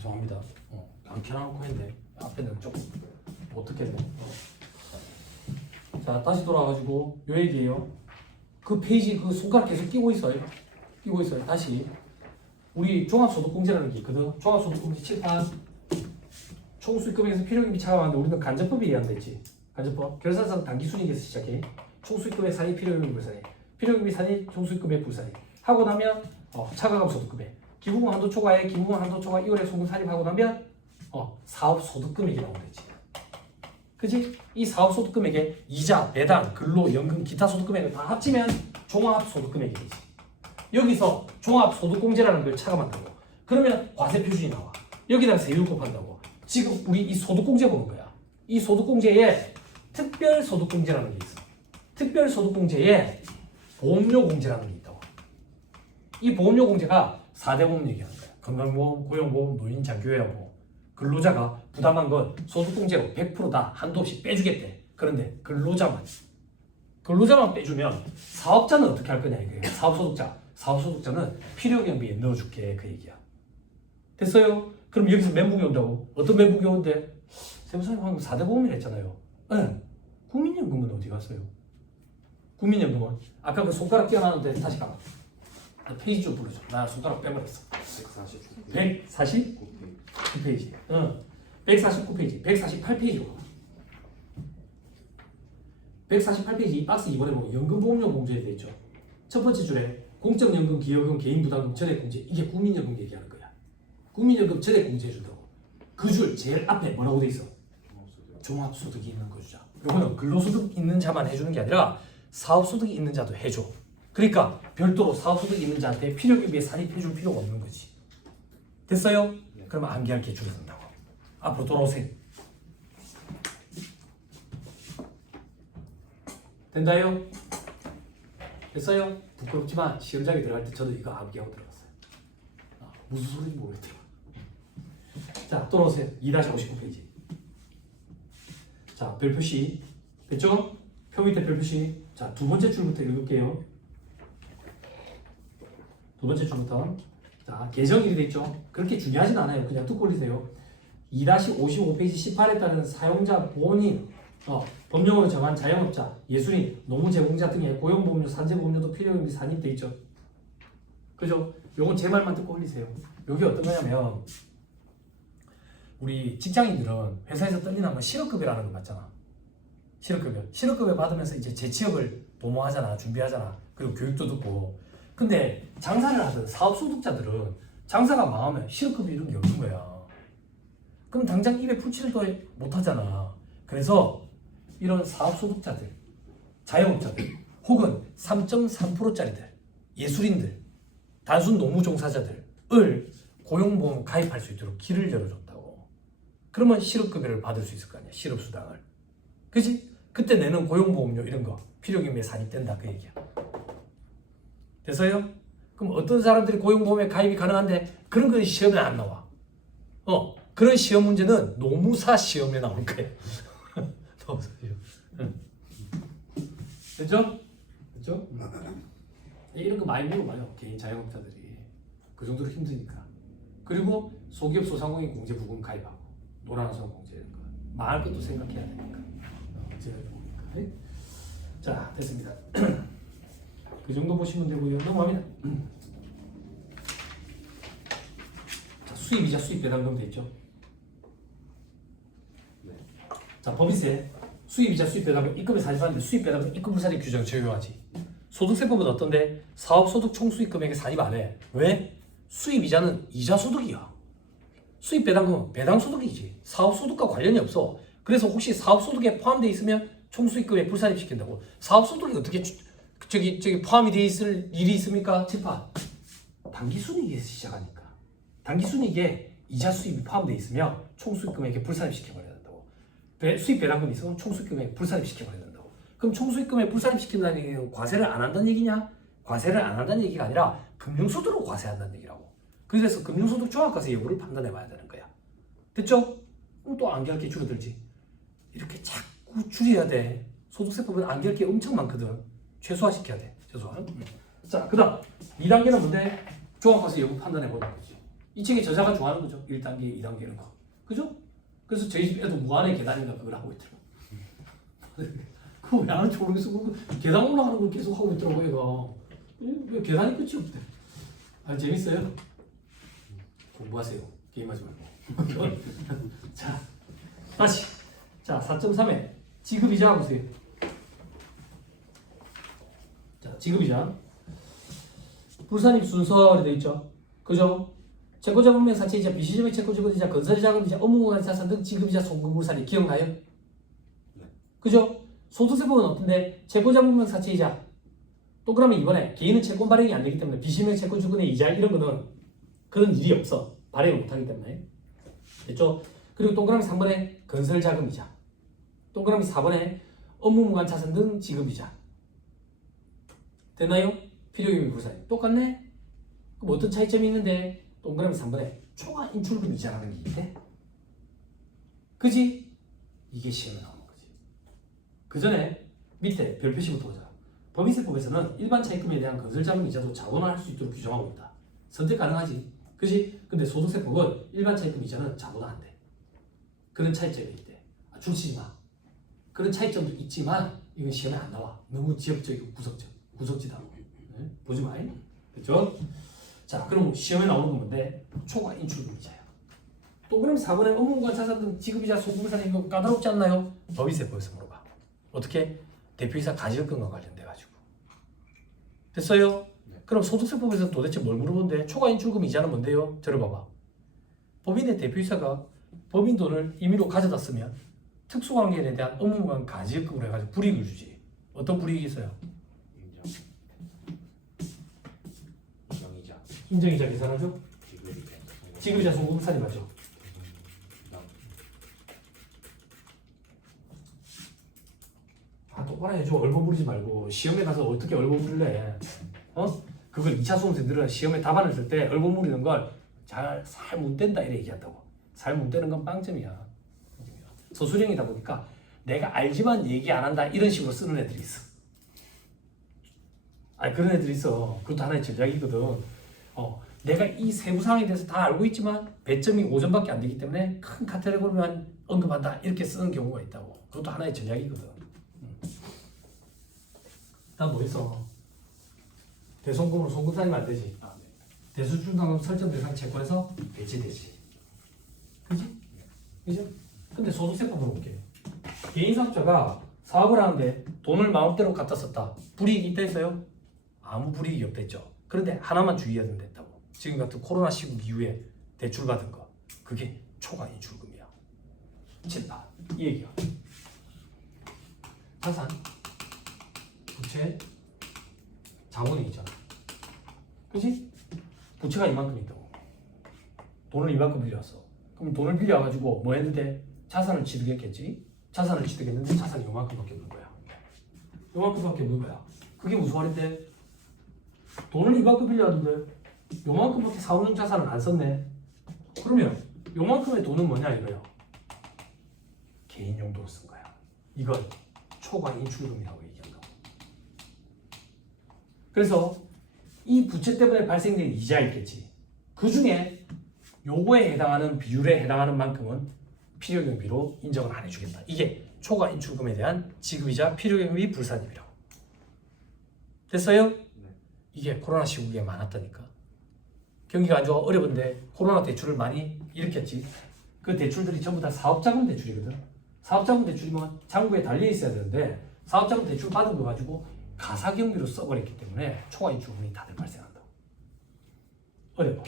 죄송합니다. 안 켜놓고 했네. 앞에는 좀 어떻게 했네. 자, 다시 돌아가지고 요 얘기예요. 그 페이지 그 손가락 계속 끼고 있어요. 끼고 있어요. 다시 우리 종합소득공제라는 게 있거든. 종합소득공제 칠판 총수익금액에서 필요금이 차감하는데 우리는 간접법에 의한다 했지. 간접법 결산상 당기순이익에서 시작해. 총수익금액 산입 필요금액 불산입. 필요금이 산입 총수익금액 불산입. 하고 나면 차가감 소득금액. 기부금 한도 초과에 기부금 한도 초과 2월에 송금 산입하고 나면 사업 소득금액이 나오면 되지. 그지? 이 사업 소득금액에 이자, 배당, 근로, 연금, 기타 소득금액을 다 합치면 종합 소득금액이 되지. 여기서 종합 소득공제라는 걸 차감한다고. 그러면 과세 표준이 나와. 여기다가 세율 곱한다고. 지금 우리 이 소득공제 보는 거야. 이 소득공제에 특별소득공제라는 게 있어. 특별소득공제에 보험료공제라는 게 있다고. 이 보험료공제가 4대 보험 얘기하는 거야. 건강보험, 고용보험, 노인 장기요양보험. 근로자가 부담한 건 소득공제로 100%다 한도 없이 빼주겠대. 그런데 근로자만 빼주면 사업자는 어떻게 할 거냐 이거예요. 사업소득자는 필요경비에 넣어줄게 그 얘기야. 됐어요? 그럼 여기서 멘붕이 온다고? 어떤 멘붕이 오는데? 세무사님 방금 4대 보험이라 했잖아요. 네. 국민연금은 어디 갔어요? 국민연금은 아까 그 손가락 뛰어나는데 다시 가봐. 페이지 좀 불러줘. 나 손가락 빼버렸어. 149페이지. 149페이지. 148페이지로 가봐. 148페이지 이 박스 2번에 보면 연금보험료 공제에 돼 있죠. 첫 번째 줄에 공적연금, 기여금, 개인부담금, 전액공제. 이게 국민연금 얘기하는 거야. 국민연금 전액공제 해준다고. 그 줄 제일 앞에 뭐라고 돼 있어? 종합소득이 있는 거 주자. 요거는 근로소득 있는 자만 해주는 게 아니라 사업소득이 있는 자도 해줘. 그러니까 별도로 사업소득이 있는 자한테 필요기비에 산입해줄 필요가 없는 거지. 됐어요? 그러면 암기할게 줄여든다고. 앞으로 돌아오세요. 된다요? 됐어요? 부끄럽지만 시험장에 들어갈 때 저도 이거 암기하고 들어갔어요. 무슨 소리인지 모르겠대요. 자, 돌아오세요. 2-59페이지. 자, 별표시. 됐죠? 표 밑에 별표시. 자, 두 번째 줄부터 읽을게요. 두 번째 줄부터. 자, 계정일이 됐죠? 그렇게 중요하진 않아요. 그냥 뚝 올리세요. 2-55페이지 18에 따른 사용자 본인, 법령으로 정한 자영업자, 예술인, 노무제공자 등의 고용보험료, 산재보험료도 필요금이 산입돼 있죠. 그죠? 요건 제 말만 듣고 올리세요. 요게 어떤 거냐면 우리 직장인들은 회사에서 떨리나 뭐 실업급여라는 거 받잖아. 실업급여 받으면서 이제 재취업을 도모하잖아, 준비하잖아. 그리고 교육도 듣고. 근데 장사를 하던 사업소득자들은 장사가 망하면 실업급여 이런 게 없는 거야. 그럼 당장 입에 풀칠도 못 하잖아. 그래서 이런 사업소득자들, 자영업자들, 혹은 3.3%짜리들, 예술인들, 단순 노무종사자들을 고용보험 가입할 수 있도록 길을 열어줬다고. 그러면 실업급여를 받을 수 있을 거 아니야. 실업수당을. 그치? 그때 내는 고용보험료 이런 거 필요기미에 산입된다 그 얘기야. 됐어요? 그럼 어떤 사람들이 고용보험에 가입이 가능한데 그런 건 시험에 안 나와. 그런 시험 문제는 노무사 시험에 나올 거야. 노무사 시험. 됐죠? 됐죠? 이런 거 많이 물어봐요. 개인 자영업자들이. 그 정도로 힘드니까. 그리고 소기업 소상공인 공제 부금 가입하고 노란선 공제 이런 거. 망할 것도 생각해야 되니까. 제가 보니까. 네? 자, 됐습니다. 그 정도 보시면 되고요. 넘어갑니다. 자, 수입이자 수입배당금 돼 있죠. 네. 자, 법인세 수입이자 수입배당금 입금에 산입하는데 수입배당금 입금불산입 규정 적용하지. 소득세법은 어떤데? 사업소득 총수익금액에 산입 안 해. 왜? 수입이자는 이자소득이야. 수입배당금은 배당소득이지. 사업소득과 관련이 없어. 그래서 혹시 사업소득에 포함되어 있으면 총수익금액 불산입시킨다고. 사업소득이 어떻게 저기 포함이 되어 있을 일이 있습니까? 칠판. 당기순이익에서 시작하니까. 당기순이익에 이자 수입이 포함되어 있으면 총수익금액에 불산입시켜버려야 된다고. 수입배당금이 있으면 총수익금액에 불산입시켜버려야 된다고. 그럼 총수익금액 불산입시킨다는 얘기는 과세를 안 한다는 얘기냐? 과세를 안 한다는 얘기가 아니라 금융소득으로 과세한다는 얘기라고. 그래서 금융소득 종합과세 여부를 판단해 봐야 되는 거야. 됐죠? 그럼 또 안개할 게 줄어들지. 이렇게 자꾸 줄여야 돼. 소득세법은 안개할 게 엄청 많거든. 최소화시켜야 돼. 최소화. 자, 그 다음 2단계는 뭔데? 종합과세 여부 판단해 보는 거지. 이 책의 저자가 좋아하는 거죠. 1단계, 2단계 이런 거. 그죠? 그래서 저희 집 애도 무한의 계단인가 그걸 하고 있더라고. 그거 왜 하는지 모르겠어. 계단 올라가는 걸 계속 하고 있더라고 얘가. 왜 계단이 끝이 없대. 아 재밌어요? 공부하세요. 게임하지 말고. 자 다시. 자 4.3에 지급이자 보세요. 자 지급이자 불산입 순서로 되어 있죠. 그죠? 채권자 분명 사채이자 비시점의 채권주거이자 건설의 자금이자 업무공간 자산 등 지급이자 송금물살이 기억나요? 네. 그죠? 소득세법은 어떤데 채권자 분명 사채이자 동그라미 이번에 개인은 채권 발행이 안 되기 때문에 비시명 채권주거의 이자 이런 거는 그런 일이 없어. 발행을 못 하기 때문에. 됐죠? 그리고 동그라미 3번에 건설 자금이자 동그라미 4번에 업무공간 자산 등 지급이자 됐나요? 필요기미 불산입 똑같네? 그럼 어떤 차이점이 있는데 동그라미 3번에 초과 인출금 이자라는 게 있대. 그지? 이게 시험에 나오는 거지. 그 전에 밑에 별표시부터 보자. 법인세법에서는 일반 차입금에 대한 건설자금 이자도 자본화할 수 있도록 규정하고 있다. 선택 가능하지. 그지? 근데 소득세법은 일반 차입금 이자는 자본화 안 돼. 그런 차이점이 있대. 줄치지 마. 그런 차이점도 있지만 이건 시험에 안 나와. 너무 지역적이고 구석지다. 네? 보지 마. 그렇죠? 자, 그럼 시험에 나오는 건 뭔데? 초과 인출금 이자야. 또 그럼 4번에 업무공간 자산 등 지급이자 소금물산 이거 까다롭지 않나요? 법인세법에서 물어봐. 어떻게? 대표이사 가지급금과 관련돼 가지고. 됐어요? 네. 그럼 소득세법에서 도대체 뭘 물어본대? 초과 인출금 이자는 뭔데요? 들어봐봐. 법인의 대표이사가 법인 돈을 임의로 가져다 쓰면 특수관계인에 대한 업무공간 가지급금으로 해가지고 불이익을 주지. 어떤 불이익이 있어요? 인정이자 계산하죠? 지급이자 송금물산이 맞죠? 아 똑바로 해줘. 얼버무리지 말고 시험에 가서 어떻게 얼버무릴래? 어? 그걸 2차 수험생들은 시험에 답안을 쓸 때 얼버무리는 걸 잘 못 댄다 이래 얘기한다고. 잘 못 되는 건 빵점이야. 서술형이다 보니까 내가 알지만 얘기 안 한다 이런 식으로 쓰는 애들이 있어. 아 그런 애들이 있어. 그것도 하나의 전략이거든. 내가 이 세부 사항에 대해서 다 알고 있지만 배점이 5점밖에 안 되기 때문에 큰 카테고리만 언급한다 이렇게 쓰는 경우가 있다고. 그것도 하나의 전략이거든. 다음 뭐 있어? 대송금으로 송금 쌓이면 안 되지. 아, 네. 대수준당금 설정 대상 채권에서 배제되지. 그지? 그죠? 근데 소득세법 물어볼게. 개인 사업자가 사업을 하는데 돈을 마음대로 갖다 썼다. 불이익이 있다 했어요? 아무 불이익이 없다 했죠. 그런데 하나만 주의해야 된다고. 지금 같은 코로나 시국 이후에 대출 받은 거 그게 초과 인출금이야. 미친다. 이 얘기야. 자산, 부채, 자본이 있잖아. 그지? 부채가 이만큼 있다고. 돈을 이만큼 빌려왔어. 그럼 돈을 빌려와가지고 뭐 했는데 자산을 취득했겠지? 자산을 취득했는데 자산이 요만큼밖에 없는 거야. 요만큼밖에 없는 거야. 그게 무슨 말인데? 돈을 이만큼 빌려왔는데 요만큼밖에 사오는 자산을 안 썼네. 그러면 요만큼의 돈은 뭐냐 이거야. 개인 용도로 쓴 거야. 이걸 초과 인출금이라고 얘기한다고. 그래서 이 부채 때문에 발생된 이자 있겠지. 그 중에 요거에 해당하는 비율에 해당하는 만큼은 필요경비로 인정을 안 해주겠다. 이게 초과 인출금에 대한 지급이자 필요경비 불산입이라고. 됐어요? 네. 이게 코로나 시국에 많았다니까. 경기가 안 좋아 어려운데 코로나 대출을 많이 일으켰지. 그 대출들이 전부 다 사업자금 대출이거든. 사업자금 대출이면 장부에 달려 있어야 되는데 사업자금 대출 받은 거 가지고 가사경비로 써버렸기 때문에 초과 인출금이 다들 발생한다. 어려워.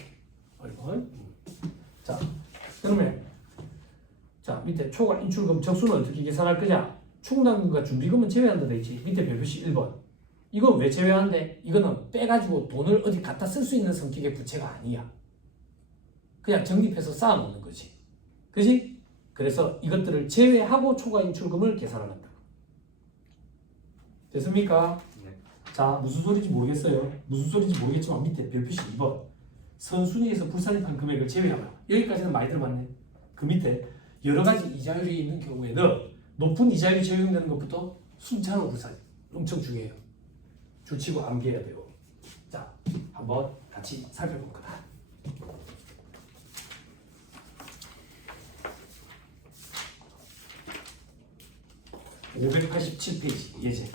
자, 그러면 자 밑에 초과 인출금 적수는 어떻게 계산할 거냐? 충당금과 준비금은 제외한다 돼 있지. 밑에 별표시 1번. 이건 왜 제외하는데? 이거는 빼가지고 돈을 어디 갖다 쓸 수 있는 성격의 부채가 아니야. 그냥 적립해서 쌓아놓는 거지. 그지? 그래서 이것들을 제외하고 초과 인출금을 계산한다. 됐습니까? 네. 자, 무슨 소리인지 모르겠어요. 무슨 소리인지 모르겠지만 밑에 별표시 2번. 선순위에서 불산입한 금액을 제외하라. 여기까지는 많이 들어봤네. 그 밑에 여러 가지 이자율이 있는 경우에는 높은 이자율이 적용되는 것부터 순차로 불산. 엄청 중요해요. 줄치고 암기해야 돼요. 자, 한번 같이 살펴볼 거다. 587페이지 예제.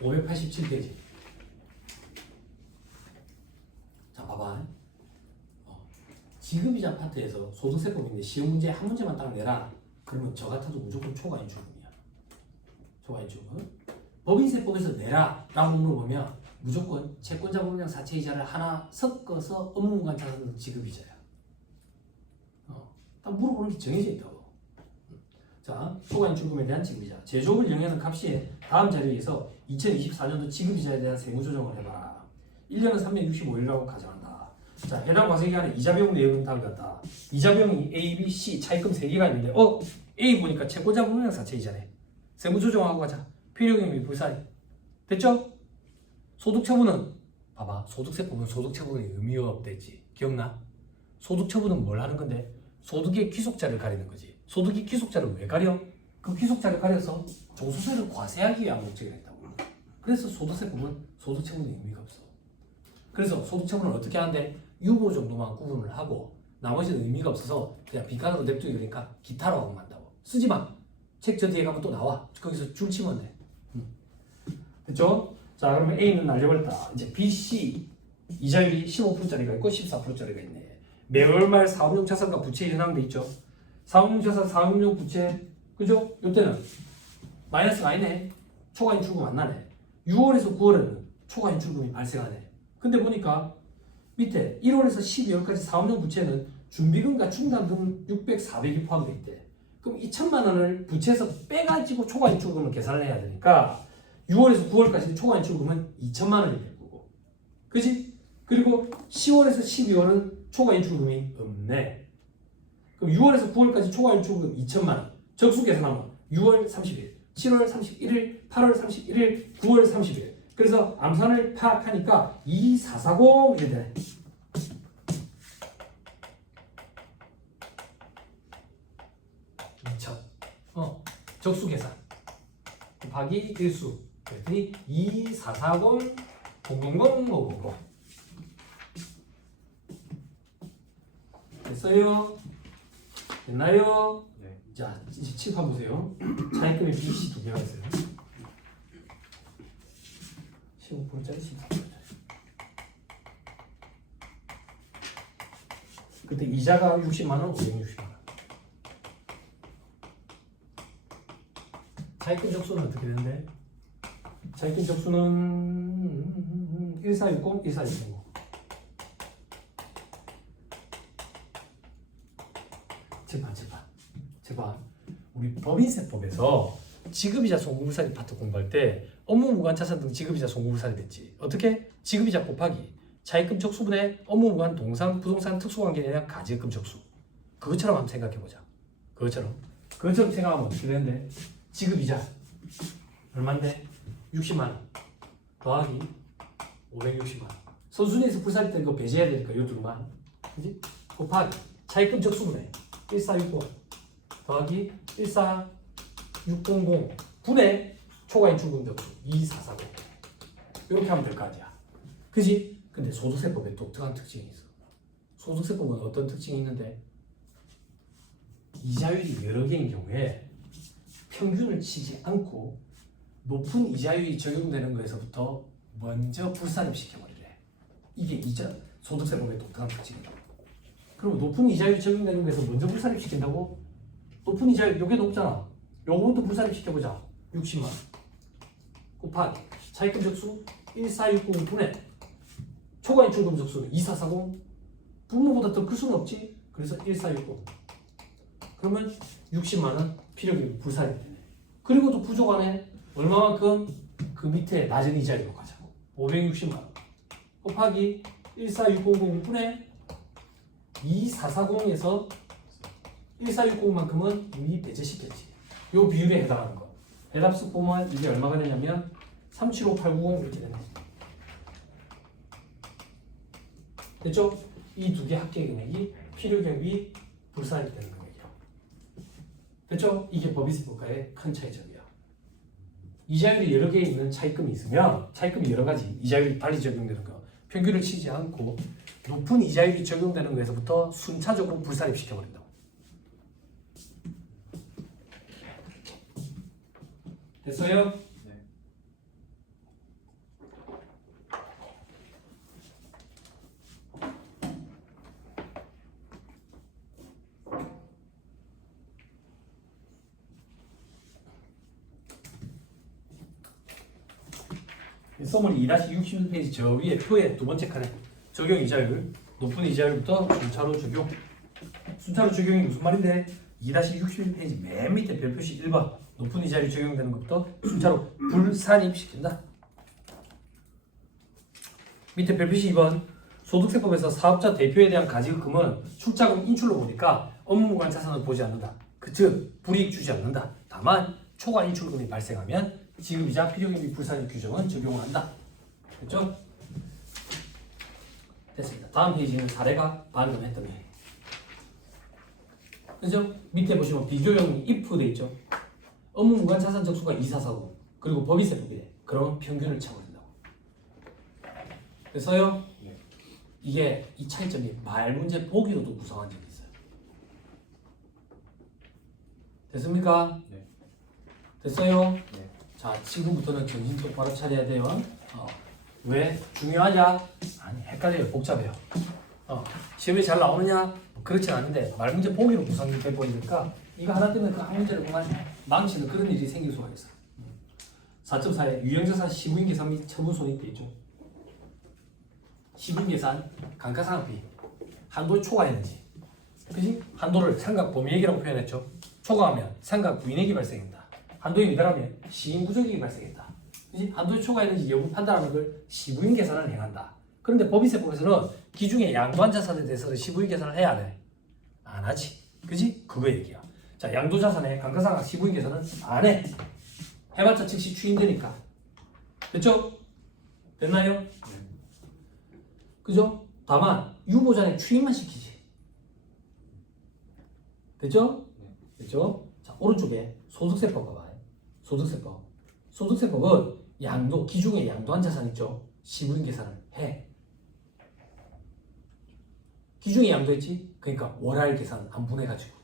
(587페이지) 자 봐봐. 지급이자 파트에서 소득세법인데 시험 문제 한 문제만 딱 내라. 그러면 저 같아도 무조건 초과인출금이야. 초과인출금. 법인세법에서 내라 라고 물어보면 무조건 채권자 법인량 사채이자를 하나 섞어서 업무무관 자산 지급이자야. 딱 물어보는 게 정해져 있다고. 자, 초과인출금에 대한 지급이자. 제조업을 영위하는 값이 다음 자료에서 2024년도 지급이자에 대한 세무조정을 해봐라. 1년은 365일이라고 가정한다. 자, 해당 과세기간에 이자비용 내역은 다음 같다. 이자비용이 A, B, C 차입금 3개가 있는데 A 보니까 채권자 법인량 사채이자네. 세무조정하고 가자. 필요경비 및 불사리. 됐죠? 소득처분은 봐봐. 소득세법은 소득처분의 의미가 없댔지. 기억나? 소득처분은 뭘 하는 건데? 소득의 귀속자를 가리는 거지. 소득의 귀속자를 왜 가려? 그 귀속자를 가려서 종소세를 과세하기 위한 목적이 있다고. 그래서 소득세법은 소득처분의 의미가 없어. 그래서 소득처분을 어떻게 하는데? 유보 정도만 구분을 하고 나머지는 의미가 없어서 그냥 빈칸으로 냅두기 그러니까 기타로 하면 한다고. 쓰지 마. 책 저 뒤에 가면 또 나와. 거기서 줄 치면 돼. 됐죠? 자, 그러면 A는 날려버렸다. 이제 B, C 이자율이 15%짜리가 있고 14%짜리가 있네. 매월 말 사업용 자산과 부채 현황돼 있죠. 사업용 자산, 사업용 부채, 그죠? 이때는 마이너스가 아니네. 초과인출금 안 나네. 6월에서 9월에는 초과인출금이 발생하네. 근데 보니까 밑에 1월에서 12월까지 사업용 부채는 준비금과 충당금 600, 400이 포함되어 있대. 그럼 2천만 원을 부채에서 빼가지고 초과인출금을 계산을 해야 되니까 6월에서 9월까지 초과인출금은 2천만 원이 될 거고, 그지? 그리고 10월에서 12월은 초과인출금이 없네. 그럼 6월에서 9월까지 초과인출금 2천만 원. 적수 계산하면 6월 30일, 7월 31일, 8월 31일, 9월 30일. 그래서 암산을 파악하니까 2440 이렇게 되네. 적수 계산 곱하기 일수 그랬더니 2440 000 됐어요? 됐나요? 네. 자, 이제 칠판 보세요. 차입금에 B, C 두 개가 있어요. 15%짜리 14%짜리. 그때 이자가 60만 원, 560만 원. 차입금 적수는 어떻게 되는데? 차입금 적수는 1460, 1460. 제발. 우리 법인세법에서 지급이자 송금불사리 파트 공부할 때 업무 무관 자산 등 지급이자 송금불사리 됐지. 어떻게? 지급이자 곱하기 차입금 적수분의 업무 무관 동산 부동산 특수관계에 대한 가지금 적수. 그것처럼 한번 생각해 보자. 그것처럼 생각하면 어떻게 되는데? 지급이자 얼마인데? 60만 원 더하기 560만 원. 선순위에서 불사리 때는 거 배제해야 되니까 요 둘만. 그지? 곱하기 차입금 적수분의 1460 더하기 14600 분의 초과인출금 적수 2440. 이렇게 하면 될 거 아니야. 그지? 근데 소득세법에 독특한 특징이 있어. 소득세법은 어떤 특징이 있는데 이자율이 여러 개인 경우에 평균을 치지 않고 높은 이자율이 적용되는 거에서부터 먼저 불산입 시켜버리래. 이게 소득세법의 독특한 특징이다. 그럼 높은 이자율이 적용되는 거에서 먼저 불산입 시킨다고? 높은 이자율 요게 높잖아. 요거부터 불산입 시켜보자. 60만 원 곱하기 차입금 적수 1460 분의 초과인출금 적수는 2440. 분모보다 더 클 수는 없지. 그래서 1460. 그러면 60만 원 필요금이 불산입 되네. 그리고 또 부족하네. 얼마만큼? 그 밑에 낮은 이자율로 가자고. 560만 원 곱하기 14600 분의 2440에서 1460만큼은 이미 배제시켰지. 요 비율에 해당하는 거. 대답식 보면 이게 얼마가 되냐면 375890 이렇게 되네. 됐죠? 이 두 개 합계 금액이 필요경비 불산입 되는 금액이야. 됐죠? 이게 법인세법과의 큰 차이점이야. 이자율이 여러 개 있는 차입금이 있으면 차입금이 여러 가지 이자율이 달리 적용되는 거 평균을 치지 않고 높은 이자율이 적용되는 거에서부터 순차적으로 불산입시켜버린다고. 됐어요? 네. 서머리 2-61페이지 저 위에 표의 두 번째 칸에 적용 이자율 높은 이자율부터 순차로 적용. 순차로 적용이 무슨 말인데 2-61페이지 맨 밑에 별표시 1번 높은 이자율이 적용되는 것부터 순차로 불산입시킨다. 밑에 별표시 2번 소득세법에서 사업자 대표에 대한 가지급금은 출자금 인출로 보니까 업무무관 자산을 보지 않는다. 즉 불이익 주지 않는다. 다만 초과 인출금이 발생하면 지급이자 필요금리 불산입 규정은 적용을 한다. 됐죠? 됐습니다. 다음 페이지는 사례가 방금 했던 게. 그죠? 밑에 보시면 비교형이 if 돼 있죠. 업무무관 자산 적수가 2449 그리고 법인세법이래. 그럼 평균을 채워준다고. 됐어요? 네. 이게 이 차이점이 말 문제 보기로도 구성한 적이 있어요. 됐습니까? 네. 됐어요? 네. 자, 지금부터는 정신 똑바로 차려야 돼요. 왜? 중요하냐? 아니, 헷갈려요. 복잡해요. 시험에 잘 나오느냐? 그렇진 않은데 말 문제 보기로 구성이 돼 보이니까 이거 하나 때문에 그 한 문제를 보면 망치는 그런 일이 생길 수가 있어요. 4.4에 유형자산 시부인 계산 및 처분 손익 돼 있죠. 시부인 계산, 감가상각비, 한도에 초과했는지, 그지? 한도를 상각 범위액이라고 표현했죠. 초과하면 상각 부인액이 발생한다. 한도에 미달하면 시인부족액이 발생했다. 그지? 한도에 초과했는지 여부 판단하는 걸 시부인 계산을 행한다. 그런데 법인세법에서는 기중에 양도한 자산에 대해서는 시부인 계산을 해야 돼. 안 하지. 그지? 그거 얘기야. 자, 양도자산에 감가상각 시부인 계산은 안 해. 해봤자 즉시 추인되니까. 됐죠? 됐나요? 그죠? 다만 유보자는 추인만 시키지. 됐죠? 됐죠? 자, 오른쪽에 소득세법 봐봐요. 소득세법. 소득세법은 양도, 기중에 양도한 자산 있죠? 시부인 계산을 해. 기중에 양도했지? 그러니까 월할 계산 안 보내가지고.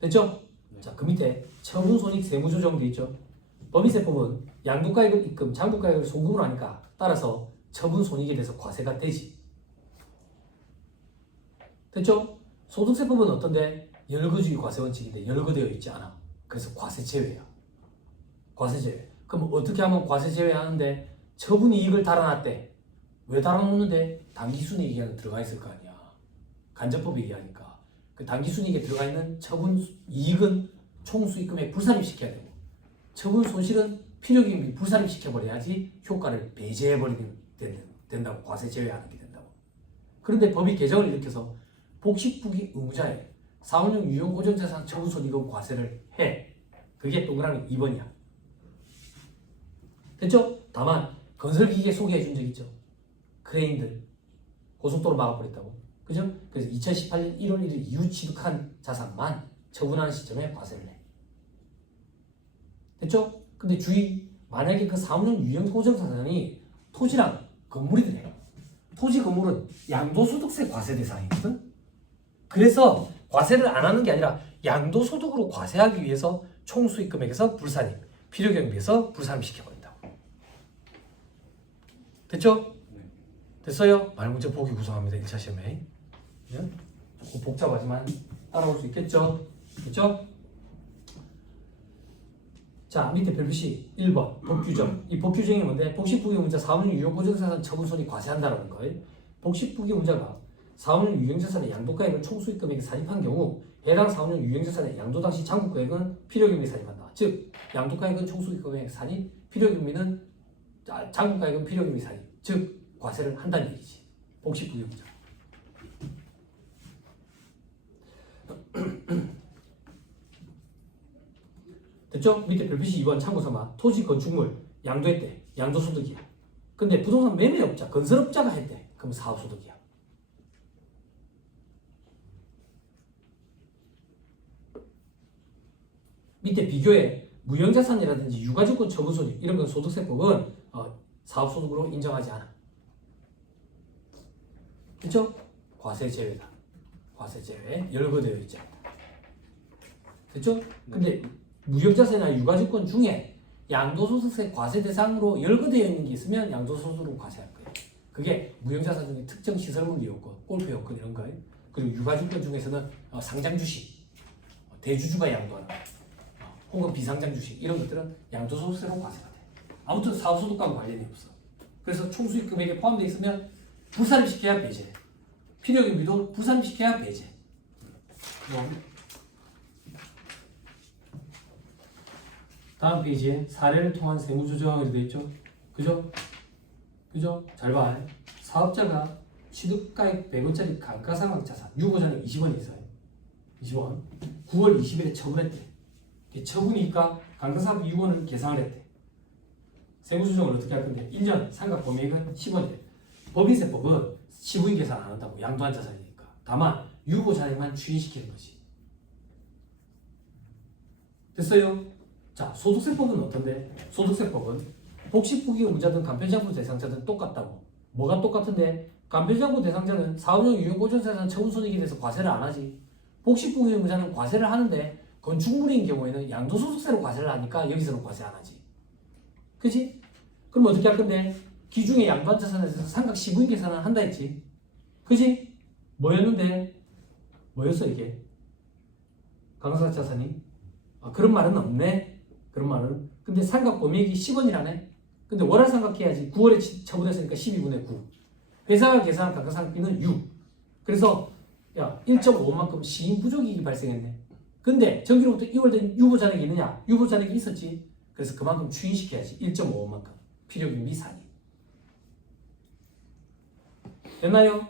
됐죠? 네. 자, 그 밑에 처분손익 세무조정 돼 있죠? 법인세법은 양도가액을 입금, 장부가액을 송금을 하니까 따라서 처분손익에 대해서 과세가 되지. 됐죠? 소득세법은 어떤데? 열거주의 과세원칙인데 열거되어 있지 않아. 그래서 과세 제외야. 과세 제외. 그럼 어떻게 하면 과세 제외하는데 처분이익을 달아놨대. 왜 달아놓는데? 당기순이익이 안에 들어가 있을 거 아니야. 간접법 얘기하니까. 그 당기순이익에 들어가 있는 처분이익은 총수익금에 불산입시켜야 되고 처분 손실은 필요기금이 불산입시켜버려야지 효과를 배제해버리게 된다고. 과세 제외하게 된다고. 그런데 법이 개정을 일으켜서 복식부기 의무자에 4원형 유형 고정자산 처분손익은 과세를 해. 그게 동그라미 2번이야. 됐죠? 다만 건설기계 소개해 준 적 있죠? 크레인들 고속도로 막아버렸다고. 그죠? 그래서 2018년 1월 1일 이후 취득한 자산만 처분하는 시점에 과세를 해. 됐죠? 근데 주의, 만약에 그 사무용 유형 고정자산이 토지랑 건물이더래. 토지 건물은 양도소득세 과세 대상이거든. 그래서 과세를 안 하는 게 아니라 양도소득으로 과세하기 위해서 총수익금액에서 불산입, 필요경비에서 불산입시켜버린다고. 됐죠? 됐어요? 말문제 보기 구성합니다. 1차 시험에. 네? 조금 복잡하지만 따라올 수 있겠죠? 됐죠? 자, 밑에 별표시 1번 법규정. 이 법규정이 뭔데? 복식부기 문자 4원형 유형 고정자산 처분손익 과세한다라는 거예요. 복식부기 문자가 4원형 유형자산의 양도가액을 총수익금액에 산입한 경우 해당 4원형 유형자산의 양도 당시 장부가액은 필요경비에 산입한다. 즉 양도가액은 총수익금액에 산입, 필요경비는 장부가액은 필요경비에 산입. 즉 과세를 한다는 얘기지. 복식부기 문자. 됐죠? 밑에 별표시 2번 참고삼아. 토지 건축물 양도했대. 양도소득이야. 근데 부동산 매매업자, 건설업자가 했대. 그럼 사업소득이야. 밑에 비교에 무형자산이라든지 유가증권 처분소득 이런 건 소득세법은 사업소득으로 인정하지 않아. 그렇죠? 과세 제외다. 과세 제외 열거되어 있지 않다. 그렇죠? 근데 무형자산이나 유가증권 중에 양도소득세 과세 대상으로 열거되어 있는 게 있으면 양도소득으로 과세할 거예요. 그게 무형자산 중에 특정 시설물 이용권, 골프 이용권 이런 거예요. 그리고 유가증권 중에서는 상장 주식, 대주주가 양도하는 혹은 비상장 주식 이런 것들은 양도소득세로 과세가 돼. 아무튼 사업소득과는 관련이 없어. 그래서 총수익 금액에 포함되어 있으면 불산입시켜야 배제. 필요경비도 불산입시켜야 배제. 다음 페이지에 사례를 통한 세무조정이 되어 있죠. 그죠? 그죠? 잘 봐. 사업자가 취득가액 100원짜리 감가상각자산 유보자는 20원이 있어요. 20원. 9월 20일에 처분했대. 처분이니까 감가상각 6원을 계상을 했대. 세무조정을 어떻게 할 건데 1년 상각 범위액은 10원이래. 법인세법은 시부인 계산 안 한다고. 양도한 자산이니까. 다만 유보자액만 추인시키는 거지. 됐어요? 자, 소득세법은 어떤데? 소득세법은 복식부기의무자 등 간편장부 대상자는 똑같다고. 뭐가 똑같은데? 간편장부 대상자는 사업용 유형보존자산 처분손익에 대해서 과세를 안 하지. 복식부기의무자는 과세를 하는데 건축물인 경우에는 양도소득세로 과세를 하니까 여기서는 과세 안 하지. 그치? 그럼 어떻게 할 건데? 기중에 양도한 자산에 대해서 상각 시부인 계산을 한다 했지. 그치? 뭐였는데? 뭐였어 이게? 감가상각 자산이? 그런 말은 없네. 그런 말은. 근데 상각 범위액이 10원이라네. 근데 월할 상각해야지. 9월에 처분했으니까 12분의 9. 회사가 계산한 감가상각비는 6. 그래서 야 1.5만큼 시인 부족이익이 발생했네. 근데 전기로부터 이월된 유보잔액이 있느냐? 유보잔액이 있었지. 그래서 그만큼 추인시켜야지. 1.5만큼. 필요경비 상이. 됐나요?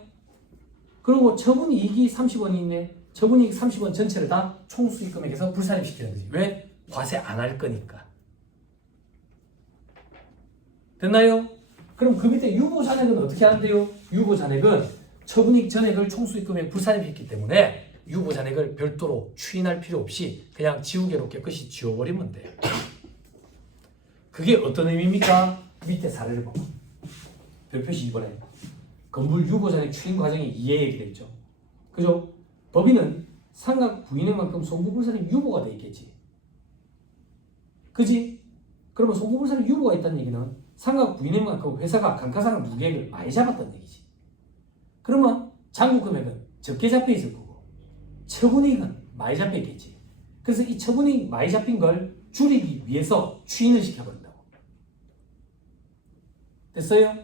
그리고 처분이익이 30원이 있네. 처분이익 30원 전체를 다 총수익금액에서 불산입시키는 거지. 왜? 과세 안 할 거니까. 됐나요? 그럼 그 밑에 유보잔액은 어떻게 하는데요? 유보잔액은 처분이익 전액을 총수익금액 불산입했기 때문에 유보잔액을 별도로 추인할 필요 없이 그냥 지우개로 깨끗이 지워버리면 돼요. 그게 어떤 의미입니까? 밑에 사례를 봐봐. 별표시 2번에 건물 유보잔액 추인 과정이 이해 얘기되어 있죠. 그죠? 법인은 상각 부인액만큼 송부불산입 유보가 돼 있겠지. 그지? 그러면 송부불산입 유보가 있다는 얘기는 상각 부인액만큼 회사가 감가상각 무게를 많이 잡았다는 얘기지. 그러면 잔고금액은 적게 잡혀 있을 거고 처분이익은 많이 잡혀 있겠지. 그래서 이 처분이익 많이 잡힌 걸 줄이기 위해서 추인을 시켜버린다고. 됐어요?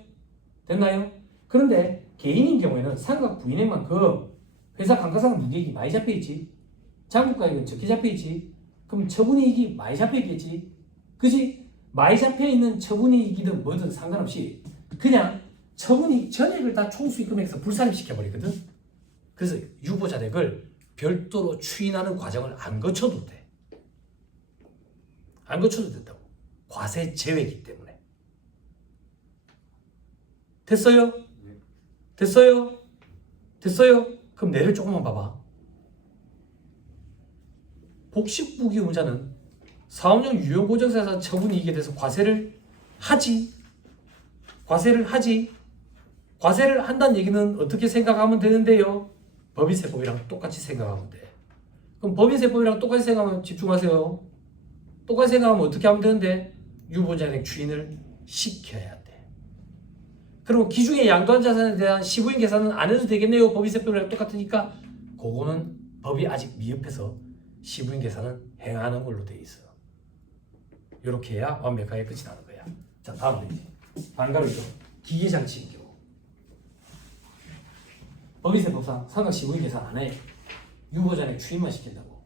됐나요? 그런데 개인인 경우에는 상각 부인액만큼 회사 감가상각 무게액이 많이 잡혀 있지. 잔고가액은 적게 잡혀 있지. 그럼 처분이익이 많이 잡혀 있겠지. 그지? 많이 잡혀 있는 처분이익이든 뭐든 상관없이 그냥 처분이익 전액을 다 총수익금액에서 불산입시켜 버리거든. 그래서 유보잔액을 별도로 추인하는 과정을 안 거쳐도 돼. 안 거쳐도 된다고. 과세 제외이기 때문에. 됐어요? 됐어요? 됐어요? 그럼 내를 조금만 봐봐. 복식부기의무자는 사업용 유형보전자산 처분이익에 대해서 과세를 하지. 과세를 하지. 과세를 한다는 얘기는 어떻게 생각하면 되는데요? 법인세법이랑 똑같이 생각하면 돼. 그럼 법인세법이랑 똑같이 생각하면 집중하세요. 똑같이 생각하면 어떻게 하면 되는데? 유보잔액 추인을 시켜야 돼. 그럼 기중에 양도한 자산에 대한 시부인 계산은 안 해도 되겠네요. 법인세법이랑 똑같으니까 그거는 법이 아직 미흡해서 시부인 계산은 행하는 걸로 돼 있어. 이렇게 해야 완벽하게 끝이 나는 거야. 자, 다음 페이지. 반가루죠. 기계장치인 경우. 법인세법상 상각 시부인 계산 안 해. 유보잔액 추인만 시킨다고.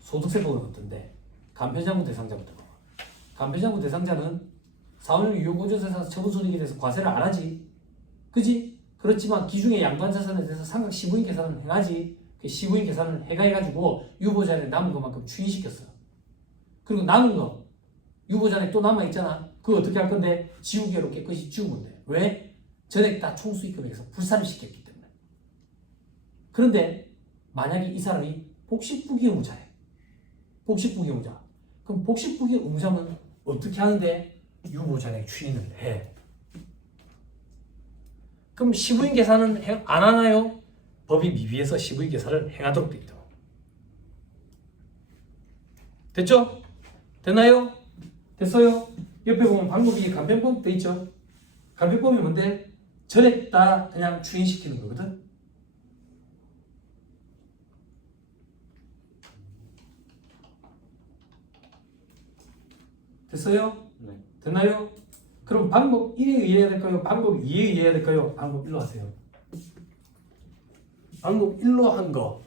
소득세법은 어떤데? 간편장부 대상자부터 봐봐. 간편장부 대상자는 사업용 유형보전자산 처분손익에 대해서 과세를 안 하지. 그지? 그렇지만 기중에 양도한 자산에 대해서 상각 시부인 계산은 행하지. 그 시부인 계산을 해가지고 유보잔액 남은 것만큼 추인시켰어. 그리고 남은 거 유보잔액 또 남아있잖아. 그거 어떻게 할 건데? 지우개로 깨끗이 지우면 돼. 왜? 전액 다 총수익금액에서 불산시켰기 때문에. 그런데 만약에 이 사람이 복식부기의무자래. 복식부기의무자. 그럼 복식부기 의무자는 어떻게 하는데? 유보잔액 추인을 해. 그럼 시부인 계산은 안 하나요? 법이 미비해서 시부인 계산을 행하도록 돼 있다. 됐죠? 됐나요? 됐어요? 옆에 보면 방법이 간편법 돼 있죠? 간편법이 뭔데? 전액 다 그냥 추인시키는 거거든? 됐어요? 네. 됐나요? 그럼 방법 1에 의해야 될까요? 방법 2에 의해야 될까요? 방법 1로 하세요. 방법 1로 한 거.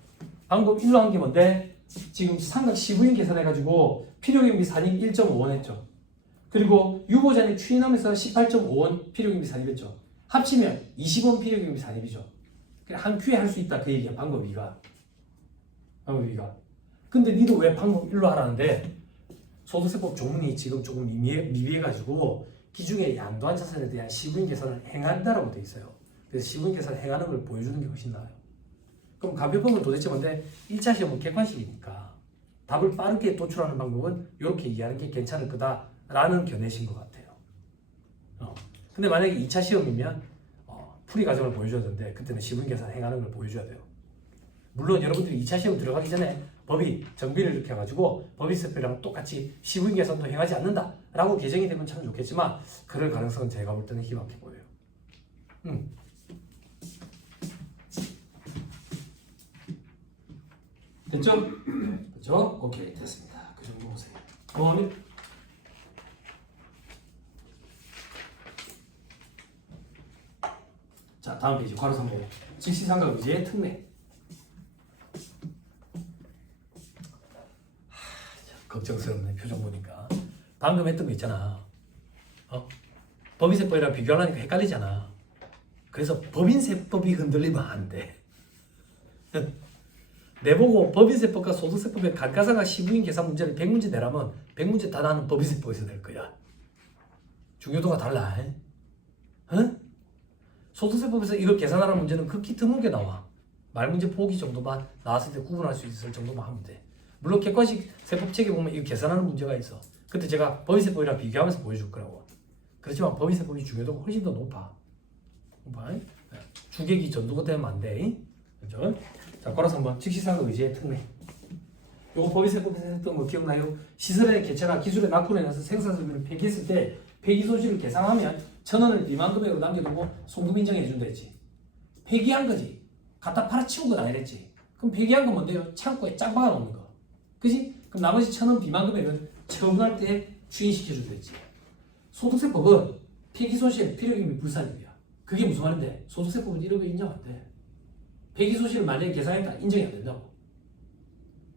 방법 1로 한 게 뭔데? 지금 삼각 시부인 계산해가지고 필요경비 산입 1.5원 했죠. 그리고 유보잔액 추인하면서 18.5원 필요경비 산입했죠. 합치면 20원 필요경비 산입이죠. 한 큐에 할 수 있다 그 얘기야. 방법 2가. 방법 2가. 근데 니도 왜 방법 1로 하라는데? 소득세법 조문이 지금 조금 미비해가지고 기중에 양도한 자산에 대한 시부인 계산을 행한다라고 돼 있어요. 그래서 시부인 계산을 행하는 걸 보여주는 게 훨씬 나아요. 그럼 간편법은 도대체 뭔데? 1차 시험은 객관식이니까 답을 빠르게 도출하는 방법은 이렇게 이해하는 게 괜찮을 거다라는 견해신 것 같아요. 근데 만약에 2차 시험이면 풀이 과정을 보여줘야 되는데 그때는 시부인 계산 행하는 걸 보여줘야 돼요. 물론 여러분들이 2차 시험 들어가기 전에 법이 정비를 이렇게 해가지고 법인세법이랑 똑같이 시부인 계산도 행하지 않는다라고 개정이 되면 참 좋겠지만 그럴 가능성은 제가 볼 때는 희박해 보여요. 됐죠? 그죠? 오케이 됐습니다. 그 정도 보세요. 그다음에 자 다음 페이지 괄호 3번 직시삼각 의제의 특례. 걱정스럽네 표정 보니까. 방금 했던 거 있잖아. 법인세법이랑 비교하려니까 헷갈리잖아. 그래서 법인세법이 흔들리면 안 돼. 내보고 법인세법과 소득세법의 감가상각 시부인 계산 문제를 100문제 내라면 100문제 다 나는 법인세법에서 낼 거야. 중요도가 달라. 소득세법에서 이걸 계산하라는 문제는 극히 드물게 나와. 말문제 포기 정도만 나왔을 때 구분할 수 있을 정도만 하면 돼. 물론 객관식 세법책에 보면 이거 계산하는 문제가 있어. 그때 제가 법인세법이랑 비교하면서 보여줄 거라고. 그렇지만 법인세법이 중요도가 훨씬 더 높아. 주객이 전도가 되면 안 돼. 그렇죠? 자, 걸어서 한번 직시상각 의제의 특례. 요거 법인세법에서 했던 거 기억나요? 시설의 개체나 기술의 낙후로 인해서 생산설비를 폐기했을 때 폐기 손실을 계상하면 1,000원을 미만 금액으로 남겨두고 송금 인정해 준다 했지. 폐기한 거지. 갖다 팔아치운 건 아니랬지. 그럼 폐기한 건 뭔데요? 창고에 짝 박아 놓는 거. 그지? 그럼 나머지 1,000원 비만 금액은 처분할 때 추인시켜 준다 했지. 소득세법은 폐기 손실 필요경비 불산입이야. 그게 무슨 말인데? 소득세법은 이런 거 인정 안 돼. 폐기 손실을 만약에 계산했다 인정이 안 된다고.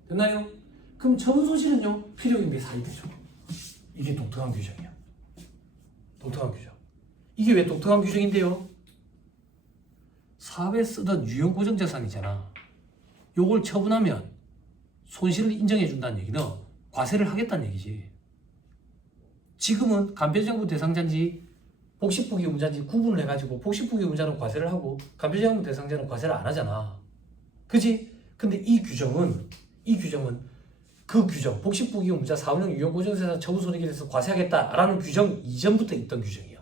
됐나요? 그럼 처분 손실은요? 필요경비 사입이죠. 이게 독특한 규정이야. 독특한 규정. 이게 왜 독특한 규정인데요? 사업에 쓰던 유형고정자산이잖아. 요걸 처분하면 손실을 인정해 준다는 얘기는 과세를 하겠다는 얘기지. 지금은 간편정부 대상자인지 복식부기 의무자인지 구분을 해가지고 복식부기 의무자는 과세를 하고 간편정부 대상자는 과세를 안 하잖아. 그지? 근데 이 규정은 그 규정, 복식부기 의무자 4운용 유형고정자산 처분손익에 대해서 과세하겠다라는 규정 이전부터 있던 규정이야.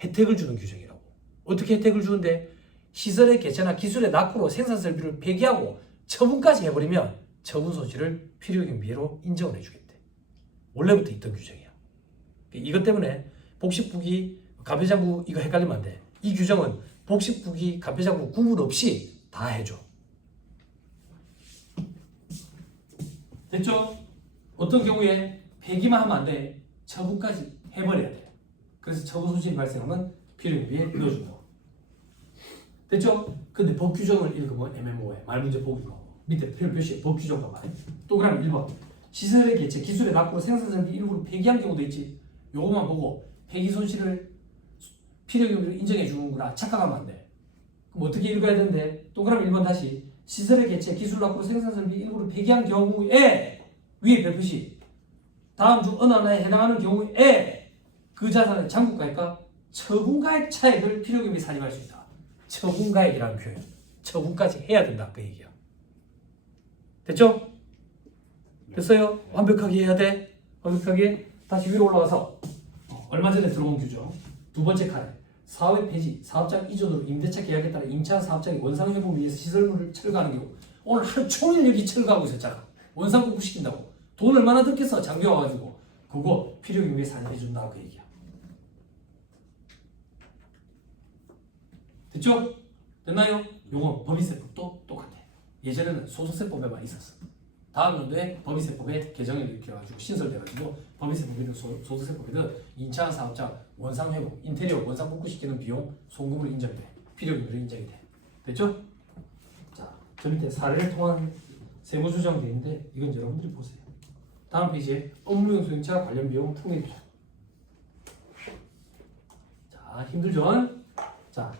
혜택을 주는 규정이라고. 어떻게 혜택을 주는데? 시설의 개체나 기술의 낙후로 생산설비를 폐기하고 처분까지 해버리면 처분 손실을 필요경비로 인정을 해주겠대. 원래부터 있던 규정이야. 이것 때문에 복식부기, 간편장부 이거 헷갈리면 안 돼. 이 규정은 복식부기, 간편장부 구분 없이 다 해줘. 됐죠? 어떤 경우에 폐기만 하면 안 돼. 처분까지 해버려야 돼. 그래서 처분 손실이 발생하면 필요경비에 넣어준다고. 됐죠? 근데 법 규정을 읽으면 애매모호해. 말문제 보기고. 밑에 표시에 법 규정 봐봐. 또 그러면 1번. 시설의 개체, 기술의 낙후로 생산설비 일부를 폐기한 경우도 있지. 요것만 보고 폐기 손실을 필요경비로 인정해 주는구나 착각하면 안 돼. 그럼 어떻게 읽어야 되는데? 또 그러면 1번 다시. 시설의 개체, 기술 낙후로 생산설비 일부를 폐기한 경우에 위에 별표시 다음 중 어느 하나에 해당하는 경우에 그 자산의 장부가액과 처분가액 차액을 필요경비 산입할 수 있다. 처분가액이라는 표현. 처분까지 해야 된다 그 얘기야. 됐죠? 됐어요? 완벽하게 해야 돼. 완벽하게. 다시 위로 올라가서 얼마 전에 들어온 규정 두 번째 칸에 사업의 폐지, 사업장 이전으로 임대차 계약에 따라 임차 사업장이 원상 회복을 위해서 시설물을 철거하는 경우 오늘 하루 종일 여기 철거하고 있었잖아. 원상 복구시킨다고. 돈 얼마나 들겠어 장비 와가지고. 그거 필요 경우에 산입해준다 그 얘기야. 됐죠? 됐나요? 요건 법인세법도 똑같아. 예전에는 소득세법에만 있었어. 다음 연도에 법인세법에 개정을 일으켜가지고 신설돼가지고 법인세법이든 소득세법이든 임차 사업장 원상 회복, 인테리어 원상 복구시키는 비용 송금으로 인정이 돼. 필요금으로 인정이 돼. 됐죠? 자, 저 밑에 사례를 통한 세무 조정돼 있는데 이건 여러분들이 보세요. 다음 페이지에 업무용 수행차 관련 비용 통계 규정. 자, 힘들죠? 자,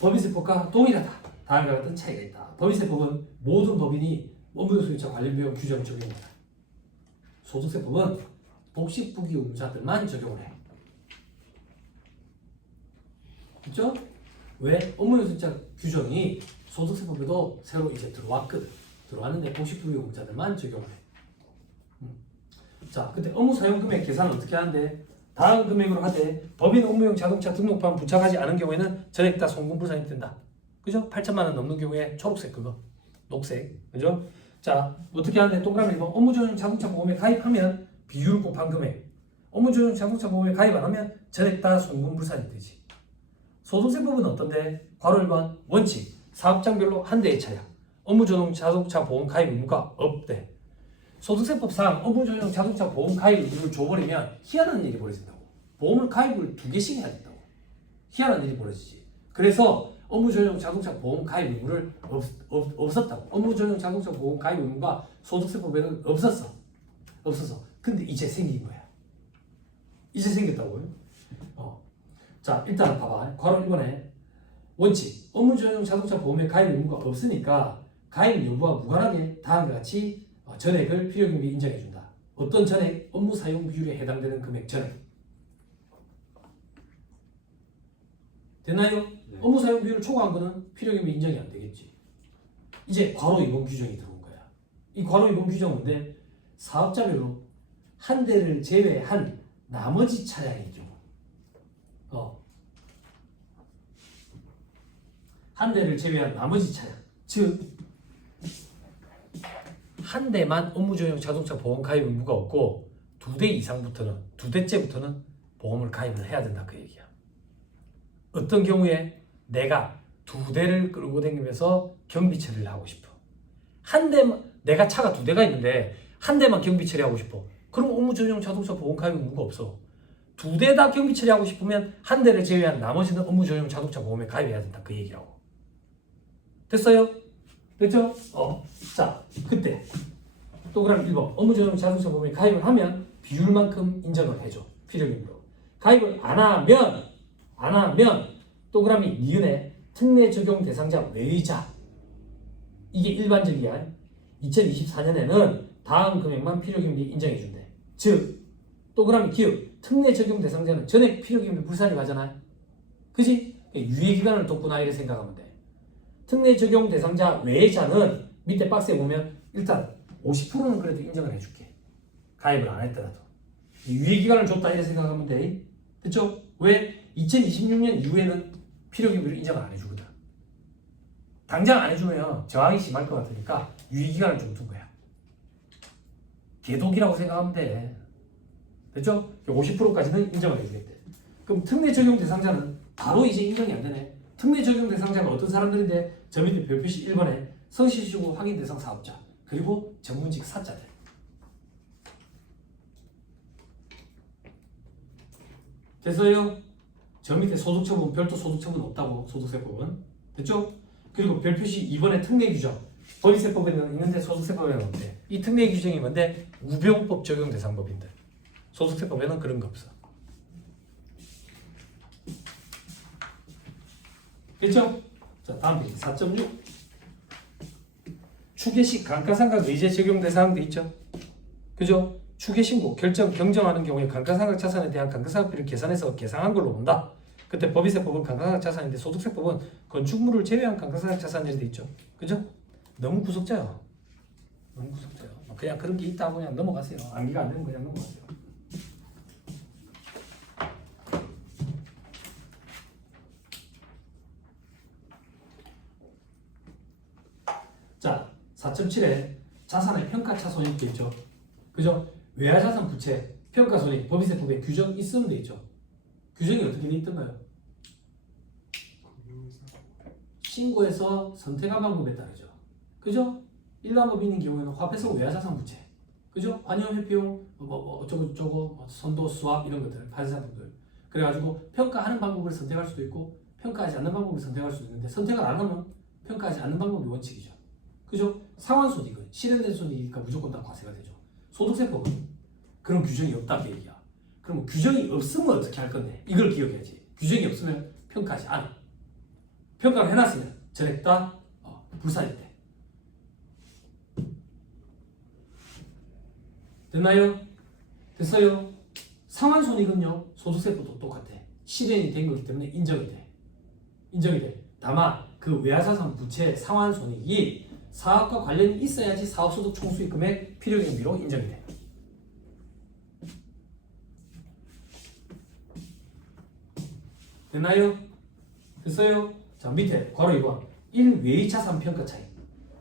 법인세법과 동일하다. 다음과 같은 차이가 있다. 법인세법은 모든 법인이 업무용 수행차 관련 비용 규정을 적용한다. 소득세법은 복식부기의무자들만 적용을 해. 그렇죠? 왜? 업무용 수행차 규정이 소득세법에도 새로 이제 들어왔거든. 들어왔는데 복식부기의무자들만 적용을 해. 자, 그때 업무 사용 금액 계산은 어떻게 하는데? 다음 금액으로 하되 법인 업무용 자동차 등록판 부착하지 않은 경우에는 전액 다 송금불산이 된다. 그죠? 8천만 원 넘는 경우에 초록색 그거, 녹색, 그죠? 자, 어떻게 하는데? 동그라미 1번 업무전용 자동차 보험에 가입하면 비율 곱한 금액. 업무전용 자동차 보험에 가입 안 하면 전액 다 송금불산이 되지. 소득세법은 어떤데? 괄호 1번 원칙 사업장별로 한 대의 차량 업무전용 자동차 보험 가입 의무가 없대. 소득세법상 업무전용 자동차 보험 가입 의무를 줘버리면 희한한 일이 벌어진다고. 보험을 가입을 2개씩 해야 된다고. 희한한 일이 벌어지지. 그래서 업무전용 자동차 보험 가입 의무를 없었다고. 업무전용 자동차 보험 가입 의무가 소득세법에는 없었어. 근데 이제 생긴 거야. 이제 생겼다고요. 자, 일단 봐봐. 괄호 1번에 원칙 업무전용 자동차 보험에 가입 의무가 없으니까 가입 여부와 무관하게 다음과 같이 전액을 필요경비 인정해준다. 어떤 전액? 업무 사용 비율에 해당되는 금액 전액. 됐나요? 네. 업무 사용 비율을 초과한 거는 필요경비 인정이 안 되겠지. 이제 괄호 2번 규정이 들어온 거야. 이 괄호 2번 규정은 뭔데? 사업자별로 한 대를 제외한 나머지 차량의 경우 한 대를 제외한 나머지 차량 즉 한 대만 업무전용 자동차 보험 가입 의무가 없고 2대 이상부터는 2대째부터는 보험을 가입을 해야 된다 그 얘기야. 어떤 경우에 내가 2대를 끌고 다니면서 경비 처리를 하고 싶어. 한 대만 내가 차가 2대가 있는데 한 대만 경비 처리하고 싶어. 그럼 업무전용 자동차 보험 가입 의무가 없어. 2대 다 경비 처리하고 싶으면 한 대를 제외한 나머지는 업무전용 자동차 보험에 가입해야 된다 그 얘기라고. 됐어요? 됐죠? 자, 그때 동그라미 1번 업무전용 자동차 보험에 가입을 하면 비율만큼 인정을 해줘. 필요경비로. 가입을 안 하면 동그라미 니은에 특례 적용 대상자 외의자. 이게 일반적이야. 2024년에는 다음 금액만 필요경비 인정해준대. 즉 동그라미 기억 특례 적용 대상자는 전액 필요경비 불산이 가잖아요. 그지? 유예기간을 뒀구나 이렇게 생각하면 돼. 특례 적용 대상자 외자는 밑에 박스에 보면 일단 50%는 그래도 인정을 해줄게. 가입을 안 했더라도. 유예기간을 줬다 이렇게 생각하면 돼. 됐죠? 왜? 2026년 이후에는 필요경비를 인정을 안 해주거든. 당장 안 해주면 저항이 심할 것 같으니까 유예기간을 좀 둔 거야. 개독이라고 생각하면 돼. 됐죠? 50%까지는 인정을 해주겠대. 그럼 특례 적용 대상자는 바로 이제 인정이 안 되네. 특례 적용 대상자가 어떤 사람들인데 저 밑에 별표시 1번에 성실시효 확인 대상 사업자 그리고 전문직 사자들. 됐어요? 저 밑에 소득처분 별도 소득처분 없다고 소득세법은. 됐죠? 그리고 별표시 2번에 특례 규정 법인세법에는 있는데 소득세법에는 없대. 이 특례 규정이 뭔데? 우병법 적용 대상 법인들. 소득세법에는 그런 거 없어. 그렇죠? 자, 다음 페이지 4.6 추계시 감가상각 의제 적용 대상도 있죠. 그죠? 추계신고 결정 경정하는 경우에 감가상각 자산에 대한 감가상각비를 계산해서 계상한 걸로 본다. 그때 법인세법은 감가상각 자산인데 소득세법은 건축물을 제외한 감가상각 자산이라 돼 있죠. 그죠? 너무 구속자야. 너무 무섭죠. 그냥 그런 게 있다고 그냥 넘어가세요. 암기가 안 되면 그냥 넘어가세요. 자, 4.7에 자산의 평가차손이 돼 있죠. 그죠? 외화자산 부채, 평가손익, 법인세법에 규정 있으면 돼 있죠. 규정이 어떻게 돼 있던가요? 신고해서 선택한 방법에 따르죠. 그죠? 일반법인인 경우에는 화폐성 외화자산 부채, 그죠? 환영 회피용 어쩌고 저쩌고 선도 수합 이런 것들, 발생상품들. 그래가지고 평가하는 방법을 선택할 수도 있고 평가하지 않는 방법을 선택할 수도 있는데 선택을 안 하면 평가하지 않는 방법이 원칙이죠. 그죠? 상환손익은 실현된 손익이니까 무조건 다 과세가 되죠. 소득세법은 그런 규정이 없다 그 얘기야. 그러면 규정이 없으면 어떻게 할 건데? 이걸 기억해야지. 규정이 없으면 평가하지 않아. 평가를 해놨으면 전액 다 불산이 돼. 됐나요? 됐어요? 상환손익은요 소득세법도 똑같아. 실현이 된 거기 때문에 인정이 돼. 인정이 돼. 다만 그 외화자산 부채 상환손익이 사업과 관련이 있어야지 사업소득 총수익 금액 필요경비로 인정이 돼. 됐나요? 됐어요? 자 밑에 괄호 2번 1외의자산 평가 차이.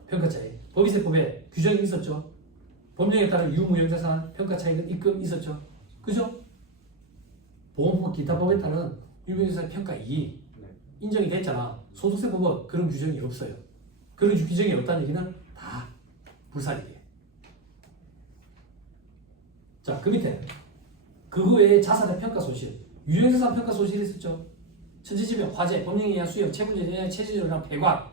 평가 차이. 법인세법에 규정이 있었죠. 법령에 따른 유무형자산 평가 차익은 입금 있었죠. 그죠? 보험법 기타 법에 따른 유무형자산 평가 이익 인정이 됐잖아. 소득세법은 그런 규정이 없어요. 그런 규정이 없다는 얘기는 다 불사이에요. 자, 그 밑에 그거 외에 자산의 평가 소실, 유형자산 평가 소실이 있었죠. 천지지명, 화재, 법령에 의한 수용, 체불제, 체질이랑 폐관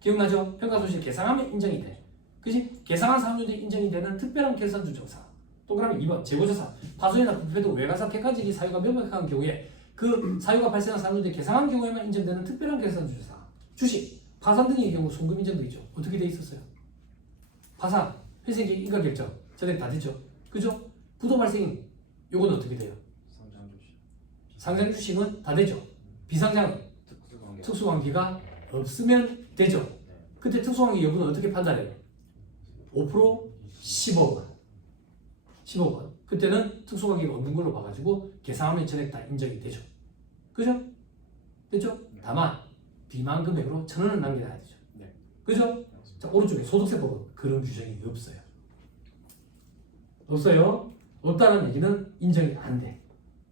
기억나죠? 평가 소실 계상하면 인정이 돼. 그지? 계상한 사업주에 인정이 되는 특별한 결산주 정사. 동그라미 2번 재고자산, 파손이나 부패 등 외과사 택하지기 사유가 명백한 경우에 그 사유가 발생한 사업주에 계상한 경우에만 인정되는 특별한 결산주 정사. 주식, 파산 등의 경우 송금 인정도 있죠. 어떻게 돼 있었어요? 파산, 회생계획, 인가결정 전액 다 됐죠. 그죠? 부도 발생, 요건 어떻게 돼요? 상장 주식은 다 되죠. 비상장은 특수관계가 없으면 되죠. 그때 특수관계 여부는 어떻게 판단해요? 5% 15억 원. 15억 원. 그때는 특수관계가 없는 걸로 봐가지고 계산하면 전액 다 인정이 되죠. 그죠? 됐죠? 다만 비만 금액으로 1,000원은 남겨놔야 되죠. 네. 그죠? 자, 오른쪽에 소득세법은 그런 규정이 없어요. 없어요. 없다는 얘기는 인정이 안 돼.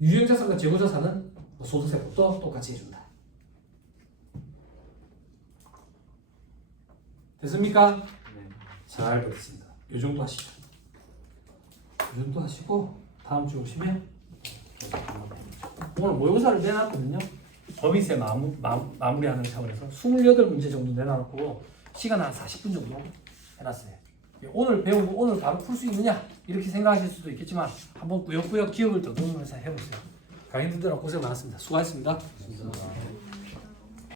유형자산과 재고자산은 소득세법도 똑같이 해준다. 됐습니까? 네. 잘 됐습니다. 이 정도 하시죠. 이 정도 하시고 다음 주 오시면 오늘 모의고사를 내놨거든요. 법인세 마무리하는 차원에서 28문제 정도 내놔놓고 시간 한 40분 정도 해놨어요. 오늘 배운 거 오늘 바로 풀 수 있느냐 이렇게 생각하실 수도 있겠지만 한번 꾸역꾸역 기억을 더듬으면서 해보세요. 강의들하고 고생 많았습니다. 수고하셨습니다. 감사합니다.